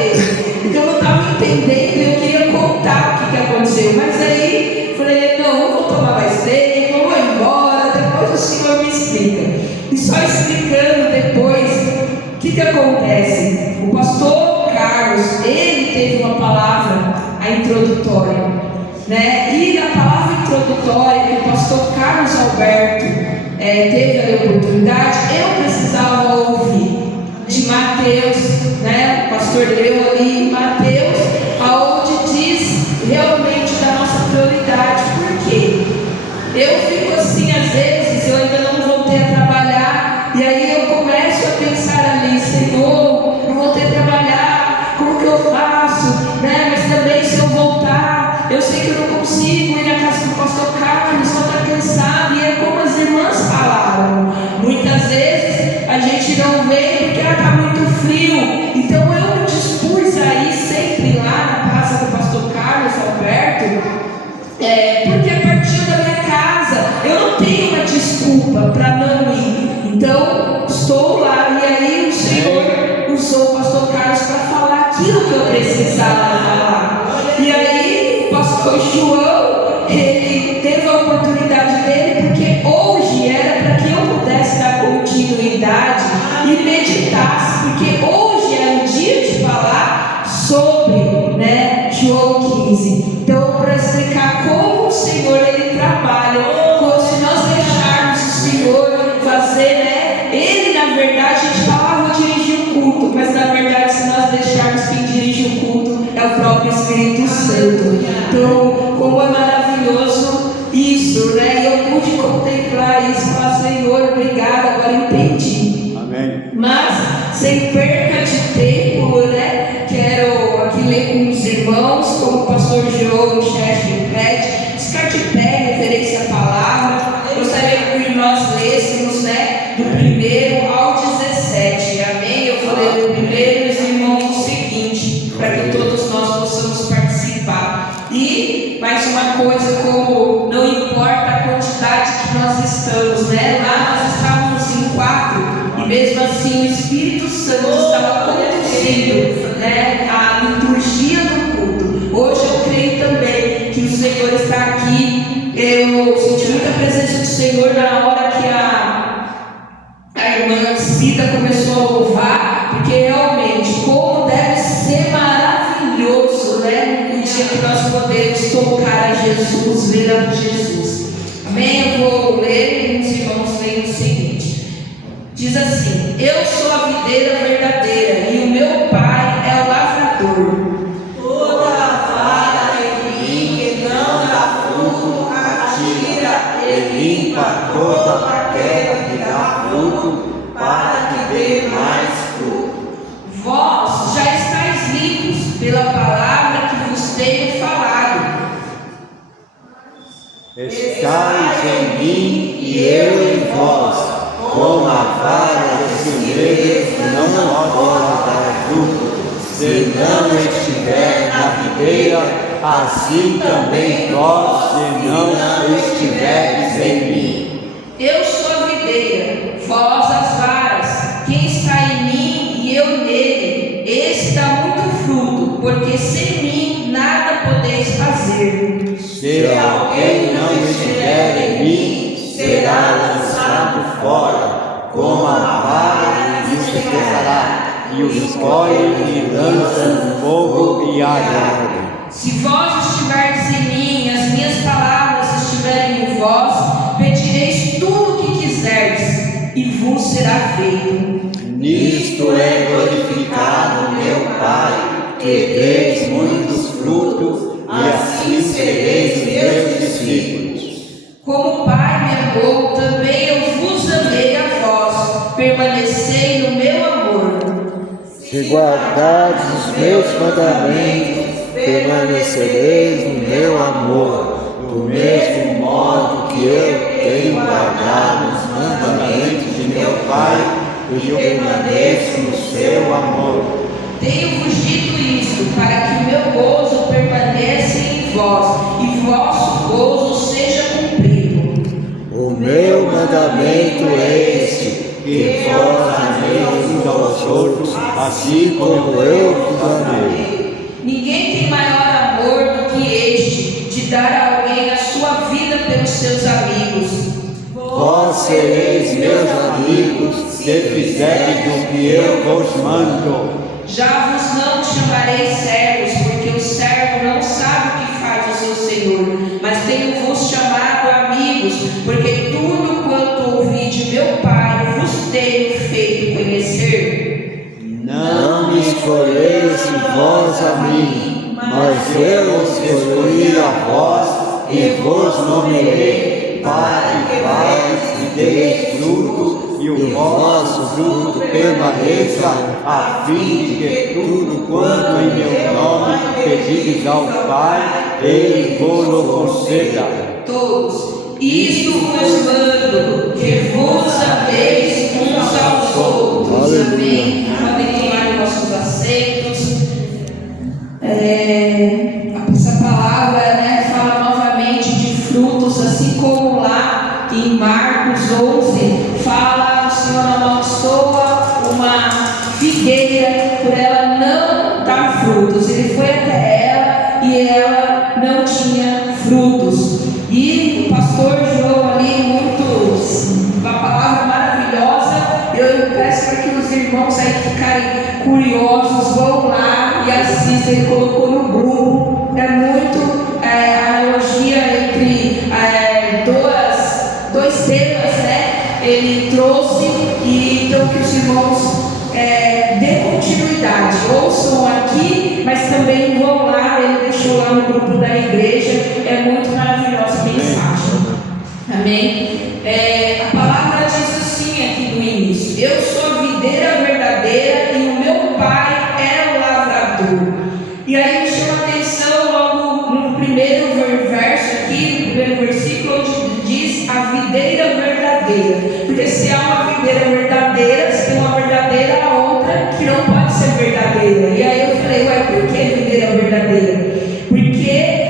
dele. Então eu estava entendendo e eu queria contar o que aconteceu. Mas aí falei, não vou tomar mais tempo, eu vou embora, depois o senhor me explica. E só explicando depois, o que acontece? O pastor Carlos, ele teve uma palavra, a introdutória, né? E na palavra introdutória que o pastor Carlos Alberto teve a oportunidade, eu precisava ouvir de Mateus, né? O pastor leu ali em Mateus, aonde diz realmente da nossa prioridade. Por quê? Eu fico assim, às vezes, eu ainda não voltei a trabalhar, e aí eu começo a pensar ali, Senhor, não voltei a trabalhar, como que eu faço, né? Mas também se eu voltar, eu sei que eu não consigo ir na casa do pastor Carlos, só está cansado, e é como as irmãs falaram, muitas vezes a gente não vem porque está muito frio, então eu me dispus a ir sempre lá na casa do pastor Carlos Alberto, porque partiu da minha casa, eu não tenho uma desculpa para não ir, então estou lá, e aí o Senhor usou o pastor Carlos para falar aquilo que eu precisava falar, e aí o pastor João, ele teve a oportunidade dele, porque hoje era para que eu pudesse dar continuidade e meditasse, porque hoje é o dia de falar sobre, né, João 15, então para explicar como o Senhor ele trabalha, como se nós deixarmos o Senhor fazer, né, ele na verdade, a gente falava vou dirigir o culto, mas na verdade se nós deixarmos quem dirige o culto é o próprio Espírito Santo. Então como é maravilhoso isso, né, e eu pude contemplar isso e falar, Senhor, obrigado, agora entendi. Amém. Mas sem perca de tempo, né, quero aqui ler com os irmãos, como o pastor João, o chefe, pede, descarte pé, referência à palavra. Gostaria que nós lêssemos, né, do 1 ao 17, amém? Eu vou ler do 1 e os irmãos o seguinte, para que todos nós possamos participar. E mais uma coisa, como não importa a quantidade que nós estamos, né, lá nós estávamos em 4, e mesmo assim o Espírito Santo estava conduzindo, né, a liturgia do culto. Hoje eu creio também que o Senhor está aqui. Eu senti muita presença do Senhor na hora que a irmã Cida começou a louvar, porque realmente como deve ser maravilhoso, né, o dia que nós podemos tocar a Jesus, ver a Jesus. Amém? Eu vou ler e os irmãos leem o seguinte. Diz assim: eu sou a videira verdadeira e o meu pai é o lavrador. Toda vara em mim que não dá fruto, atira e limpa toda aquela que dá fruto, para que dê mais fruto. Vós já estáis limpos pela palavra que vos tenho falado. Estais em mim e eu em vós, como a vara de cimeiros não pode dar fruto, se não estiver na videira, assim também vós, se não estiveres em mim. Eu sou a videira, vós as varas. Quem está em mim e eu nele, esse dá muito fruto, porque sem mim nada podeis fazer. Se alguém não estiver em mim, será lançado fora, como a vara e se quebrará, e os escolhem e lançam no fogo e ardem. Se vós estiverdes em mim, e as minhas palavras estiverem em vós, pedireis tudo o que quiserdes, e vos será feito. Nisto é glorificado meu Pai, que deis muitos frutos, e assim sereis meus discípulos. Como o Pai me amou, também eu vos amei a vós, permanecei no meu amor. Se guardardes os meus mandamentos, permanecereis no meu amor, do mesmo modo que eu tenho guardado os mandamentos de meu Pai e permaneço no seu amor. Tenho-vos dito isto, para que o meu gozo permaneça em vós, e vosso gozo seja cumprido. O meu mandamento é este, que vós ameis uns aos outros, assim como eu vos amei. sereis meus amigos, se fizerdes o que eu vos mando. Já vos não chamarei servos, porque o servo não sabe o que faz o seu senhor, mas tenho-vos chamado amigos, porque tudo quanto ouvi de meu Pai vos tenho feito conhecer. Não me escolheste vós a mim, mas eu os escolhi a vós e vos nomeei, para que vades e deis fruto, e o vosso fruto permaneça, a fim de que tudo quanto em meu nome pedides ao Pai, Ele vos conceda. Todos, isto vos mando, que vos ameis uns aos outros. Aleluia. Amém. Podem tomar nossos assentos. Essa palavra, fala novamente de frutos, assim como lá em Marcos 11, fala: o Senhor amaldiçoa uma figueira por ela não dar frutos. Ele foi até ela e ela não tinha frutos. E o pastor João ali, uma palavra maravilhosa. Eu peço para que os irmãos aí ficarem curiosos, vão lá e assistam. Ele colocou no grupo. É muito analogia entre dois temas, ele trouxe, e então que os irmãos dê continuidade, ouçam aqui, mas também vão lá. Ele deixou lá no grupo da igreja. É muito maravilhosa a mensagem. Amém? A palavra diz assim aqui no início: eu sou a videira verdadeira e o meu Pai é o lavrador. E aí me chama a atenção logo no primeiro verso aqui, no primeiro versículo, onde diz a videira verdadeira. Porque se há uma videira verdadeira, se tem uma verdadeira, há outra que não pode ser verdadeira. E aí eu falei: ué, por que videira verdadeira? Porque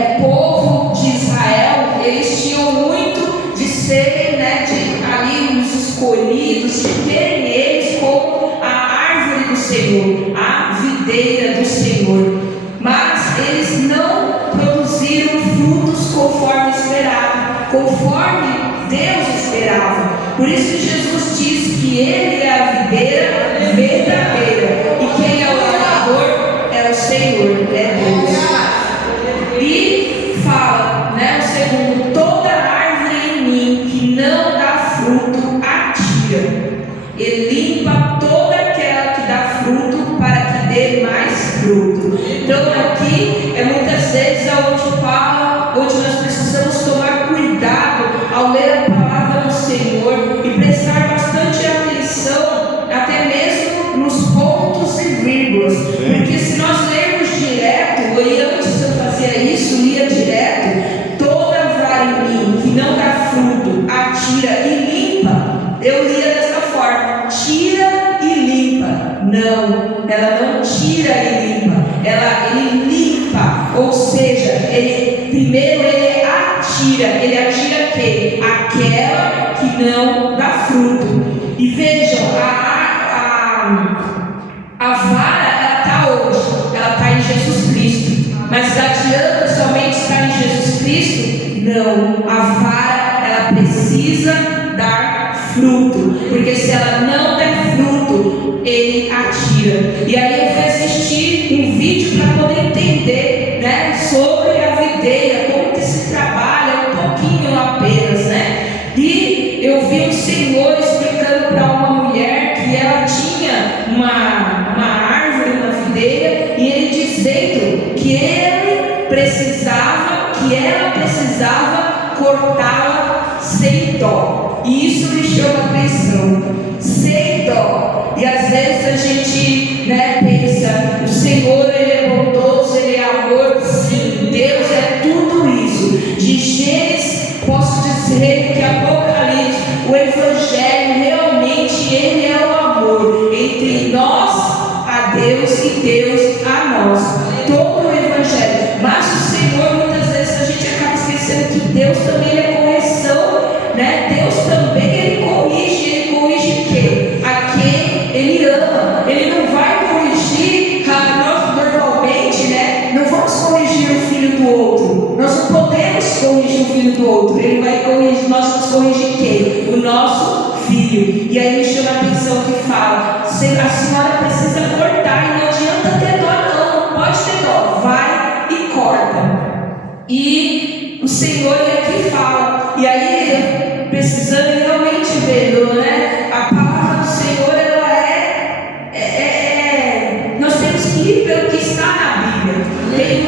o povo de Israel, eles tinham muito de serem, ali os escolhidos, de terem eles como a árvore do Senhor, a videira do Senhor. Mas eles não produziram frutos conforme esperado, conforme Deus esperava. Por isso que Jesus diz que Ele é a videira verdadeira, e quem é o lavrador é o Senhor, é Deus. E fala, o segundo: toda árvore em mim que não dá fruto, atira, e limpa toda aquela que dá fruto, para que dê mais fruto. Então aqui muitas vezes onde nós precisamos tomar cuidado ao ler a palavra do Senhor e prestar bastante atenção, até mesmo nos pontos e vírgulas. Porque se nós lermos direto, e antes eu fazia isso, lia direto: toda vara em mim que não dá fruto, atira e limpa. Eu lia dessa forma: tira e limpa. Não, ela não tira e limpa, ele limpa. Ou seja, primeiro ele atira quem? Aquela que não dá fruto. E vejam, a vara, ela está onde? Ela está em Jesus Cristo. Mas adianta somente estar em Jesus Cristo? Não, a vara, ela precisa dar fruto, porque se ela não der fruto, ele atira. E aí eu fui assistir um vídeo para poder entender, sobre a videira, como que se trabalha, um pouquinho apenas, E eu vi um senhor explicando para uma mulher que ela tinha uma árvore na videira, e ele dizendo que ela precisava cortá-la sem dó. E isso me chama a atenção, sem dó. E às vezes a gente pensa: o Senhor, Ele é bondoso, Ele é amor. Sim, Deus é tudo isso. De Gênesis, posso dizer que Apocalipse, o Evangelho, realmente Ele é o amor entre nós a Deus e Deus a nós. Todo o Evangelho. Mas o Senhor, muitas vezes a gente acaba esquecendo que Deus também é correção, Deus também Ele corrige quem? A quem Ele ama. Ele não vai corrigir, nós normalmente, não vamos corrigir o filho do outro. Nós não podemos corrigir o filho do outro. Ele vai corrigir, nós vamos corrigir quem? O E o Senhor aqui fala, e aí precisando realmente vendo, né? A palavra do Senhor, ela nós temos que ir pelo que está na Bíblia. Tem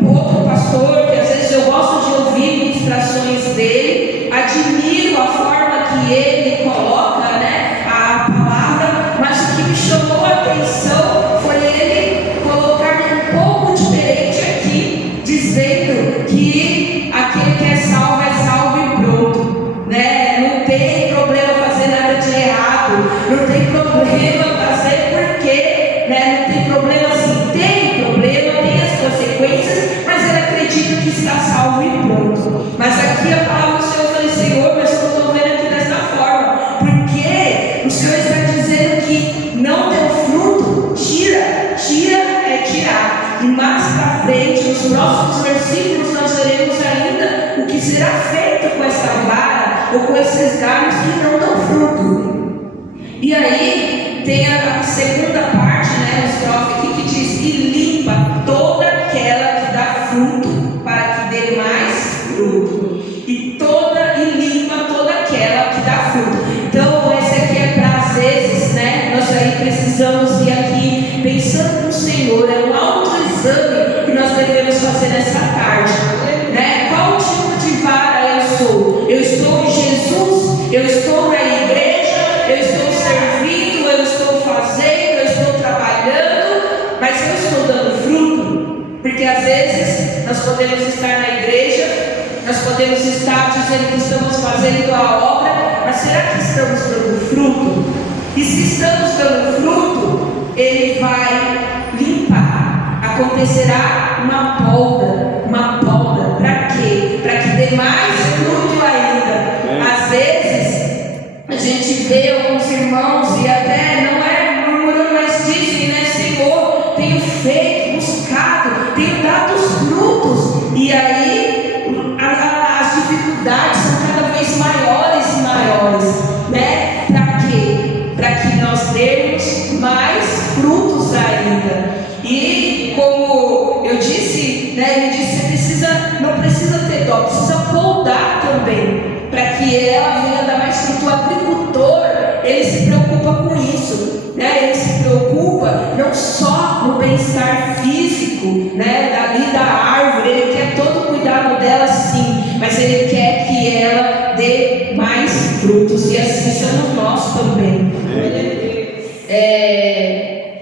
um outro pastor que às vezes eu gosto de ouvir ministrações dele, admiro a forma que ele coloca, né, a palavra, mas o que me chamou a atenção foi ele colocar um pouco diferente aqui, dizendo que aquele que é salvo e pronto, né? Não tem problema fazer nada de errado, não tem problema fazer porque, né? Não tem problema assim, tem problema, tem as consequências, mas ele acredita que está salvo e pronto. Mas aqui a palavra do Senhor foi: Senhor, mas eu estou vendo aqui dessa forma, porque o Senhor está dizendo que não deu fruto, tira é tirar. E mais para frente, nos próximos versículos, nós veremos ainda o que será feito com essa vara ou com esses galhos que não dão fruto. E aí tem a segunda parte, né, a estrofe aqui que diz: e limpa toda aquela que dá fruto, para que dê mais fruto. E limpa toda aquela que dá fruto. Então, essa aqui é para às vezes, né, nós aí precisamos ir aqui pensando no Senhor, é um autoexame que nós devemos fazer nessa tarde, né? Qual tipo de vara eu sou? Eu estou em Jesus? Eu estou na igreja? Eu estou servindo? Eu estou fazendo? Eu estou trabalhando? Mas eu estou dando fruto? Porque às vezes nós podemos estar na igreja, nós podemos estar dizendo que estamos fazendo a obra, mas será que estamos dando fruto? E se estamos dando fruto, ele vai limpar. Acontecerá uma poda. Para quê? Para que dê mais fruto ainda. Às vezes a gente vê alguns irmãos e até não é murmurando, mas dizem, né? Senhor, tenho feito, buscado, tenho dado os frutos, e aí as dificuldades são cada vez maiores e maiores, né? Para quê? Para que nós demos mais frutos ainda. E como eu disse, né, ele disse: não precisa ter dó, precisa podar também, para que ela venha dar mais fruto. O agricultor, ele se preocupa com isso, né? Ele se preocupa não só no bem-estar físico, né, dali da árvore, ele quer todo o cuidado dela, sim, mas ele quer que ela dê mais frutos, e assim somos nós também.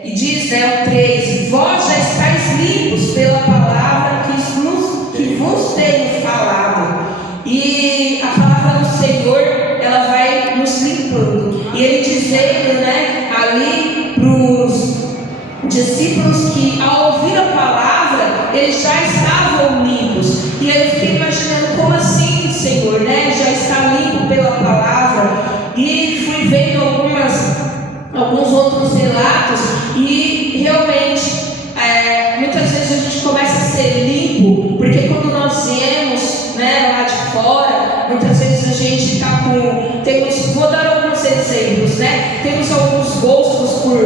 E diz, né, o 3: vós já estáis limpos pela palavra que vos tenho falado. E a palavra do Senhor, ela vai nos limpando. E ele dizendo, né, ali para os discípulos que ao ouvir a palavra, eles já estavam limpos. E eu fiquei imaginando: como assim, Senhor, né? Já está limpo pela palavra. E fui vendo alguns outros relatos, e realmente muitas vezes a gente começa a ser limpo, porque quando nós viemos, né, lá de fora, muitas vezes a gente está vou dar alguns exemplos, né? Temos alguns gostos por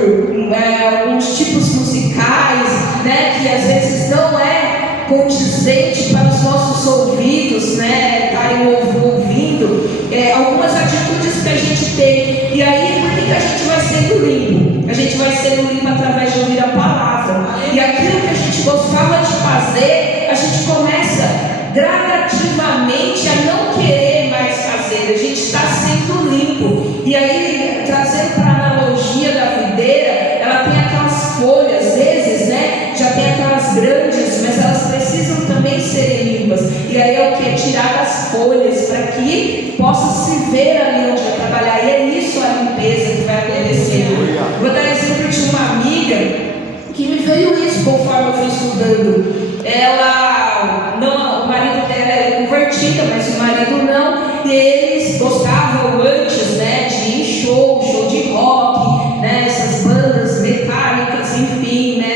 alguns tipos musicais, né, que às vezes não é condizente para os nossos ouvidos, né, estarem ouvindo, algumas atitudes que a gente tem. E aí, por que a gente vai sendo limpo? A gente vai sendo limpo através de ouvir a palavra. E aquilo que a gente gostava de fazer, a gente começa gradativamente a não querer mais fazer. A gente está sendo limpo. E aí, trazendo para a analogia da videira, ela tem aquelas folhas, às vezes, né? Já tem aquelas grandes, mas elas precisam também serem limpas. E aí é o que? É tirar as folhas para que possa se ver ali onde vai trabalhar. E é isso a limpeza que vai acontecer. Vou dar exemplo de uma amiga que me veio isso conforme eu fui estudando. O marido dela é convertida, mas o marido não. E eles gostavam antes, né, de ir em show de rock, né, essas bandas metálicas, enfim, né,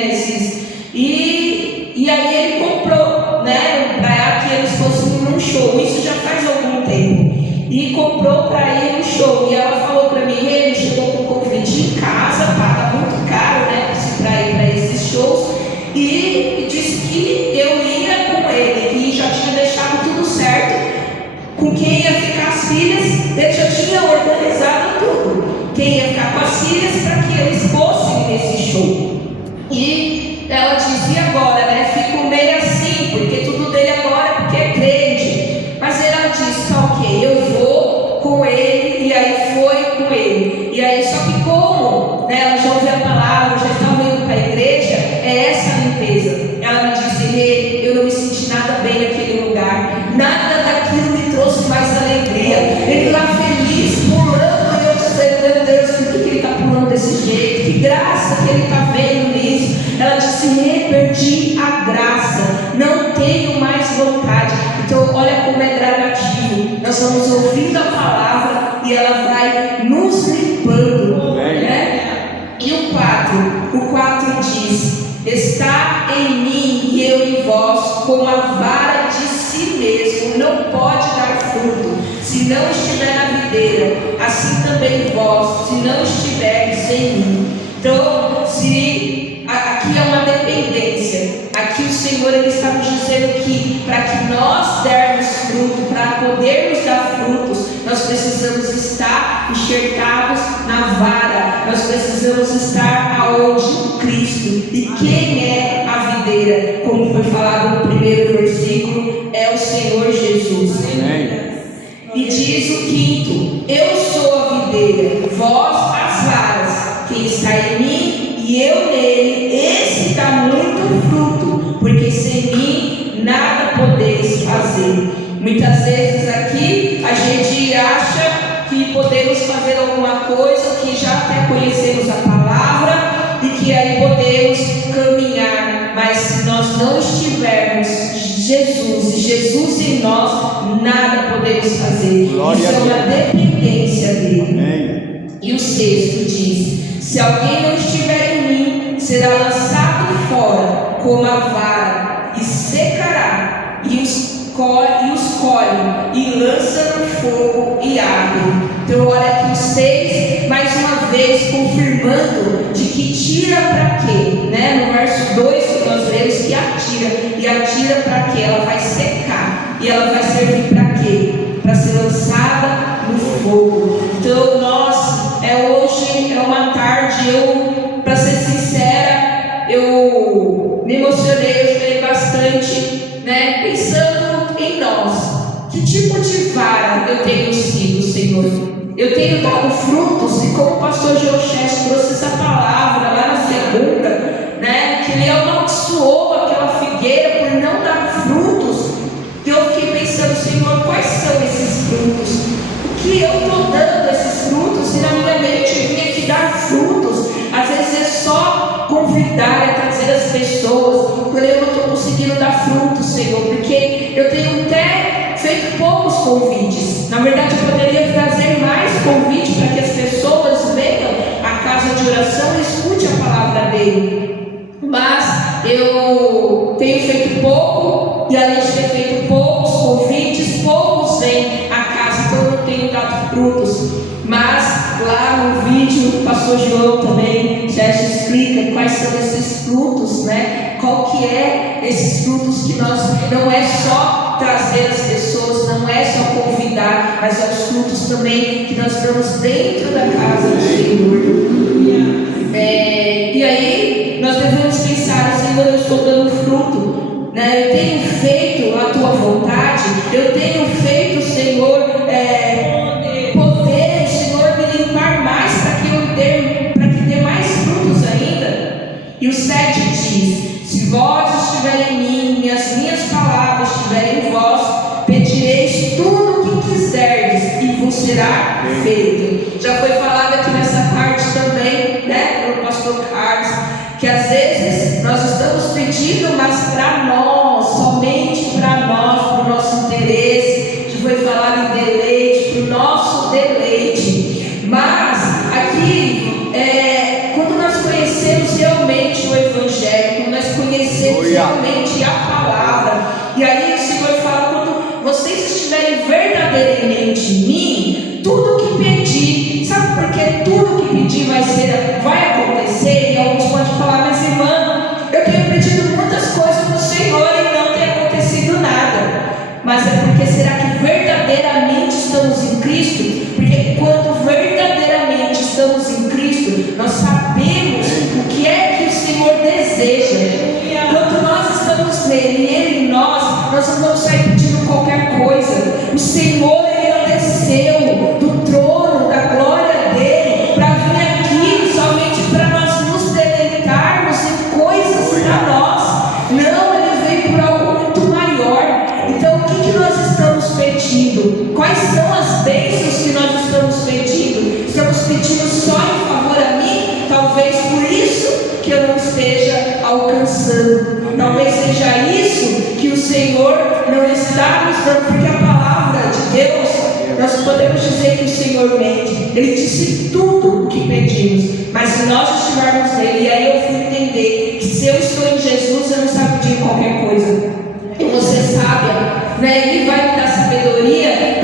e aí ele comprou, né, para que eles fossem num show. Isso já faz algum tempo. E comprou para ir no show. E ela falou para mim: ele chegou com um convite em casa, paga muito caro, né, para ir para esses shows, e disse que eu ia Ela disse: perdi a graça, não tenho mais vontade. Então olha como é gradativo. Nós vamos ouvindo a palavra e ela vai nos limpando, né? E o 4 diz: está em mim e eu em vós, como a vara de si mesmo não pode dar fruto se não estiver na videira, assim também vós, se não estiverdes em mim. Então, aqui é uma dependência. Aqui o Senhor ele está nos dizendo que para que nós dermos fruto, para podermos dar frutos, nós precisamos estar enxertados na vara. Nós precisamos estar aonde? Em Cristo. E quem é a videira? Como foi falado no primeiro versículo, é o Senhor Jesus. Amém. E diz o 5: eu sou a videira, vós as varas. Quem está em mim e eu nele, esse dá muito fruto, porque sem mim nada podeis fazer. Muitas vezes aqui a gente acha que podemos fazer alguma coisa, que já até conhecemos a palavra e que aí podemos caminhar, mas se nós não estivermos Jesus e Jesus em nós, nada podemos fazer. Glória Isso é uma dependência dele. Amém. E o 6 diz: se alguém não estiver em mim, será lançado fora como a vara, e secará, e os colhe, e lança no fogo e arde. Então olha aqui o 6, mais uma vez confirmando de que tira para quê, né? No verso 2 nós vemos que atira, e atira para quê? Ela vai secar, e ela vai servir para quê? Para ser lançada no fogo. Então hoje é uma tarde, para ser sincera, eu me emocionei, eu chorei bastante, né? Pensando em nós, que tipo de vara eu tenho sido, Senhor? Eu tenho dado frutos, e como o pastor Geochés trouxe essa palavra lá na segunda, né? Que ele amaldiçoou aquela figueira por não dar frutos. E eu fiquei pensando: Senhor, quais são esses frutos? O que eu estou dando esses frutos? E na minha mente vinha que dar frutos às vezes é só convidar, é trazer as pessoas. Quando eu não estou conseguindo dar frutos, Senhor, porque eu tenho até feito poucos convites. Na verdade, eu poderia fazer mais convite para que as pessoas venham à casa de oração e escute a palavra dele. Mas eu tenho feito pouco, e além de ter feito poucos convites, poucos vêm à casa, então eu não tenho dado frutos. Mas lá no vídeo o pastor João também já explica quais são esses frutos, né? Qual que é esses frutos que nós, não é só trazer as pessoas, não é só convidar, mas é os frutos também que nós damos dentro da casa do Senhor. E aí nós devemos pensar: Senhor, eu estou dando fruto, né? Eu tenho feito a tua vontade, eu tenho feito, Senhor, poder, Senhor, me limpar mais para que dê mais frutos ainda. E o 7 diz: se vós estiverem em mim e as minhas palavras estiverem em vós, pedireis tudo o que quiserdes e vos será feito. Já foi falado aqui nessa parte também, né, pelo pastor Carlos, que às vezes nós estamos pedindo, mas para nós, somente para nós, para o nosso interesse. Já foi falado em deleite, para o nosso deleite. Mas aqui, quando nós conhecemos realmente o Evangelho, quando nós conhecemos realmente a palavra, e aí o Senhor fala: quando vocês estiverem verdadeiramente em mim, tudo que pedir, sabe por que tudo que pedir vai acontecer? E alguns podem falar: mas irmã, eu tenho pedido muitas coisas no Senhor e não tem acontecido nada. Mas é porque será que verdadeiramente estamos em Cristo? Porque quando verdadeiramente estamos em Cristo, nós sabemos o que é que o Senhor deseja. Quando nós estamos nele e ele em nós não vamos sair pedindo qualquer coisa. O Senhor, ele desceu do trono da glória dele para vir aqui somente para nós nos deleitarmos em coisas para nós. Não, ele veio por algo muito maior. Então o que nós estamos pedindo? Quais são as bênçãos que nós estamos pedindo? Estamos pedindo só em favor a mim? Talvez por isso que eu não esteja alcançando. Talvez seja isso que o Senhor não está nos dando, porque a palavra de Deus, nós podemos dizer que o Senhor mente. Ele disse tudo o que pedimos, mas se nós estivermos nele, e aí eu fui entender que se eu estou em Jesus, eu não preciso pedir qualquer coisa. Eu vou ser sábia, né? Ele vai me dar sabedoria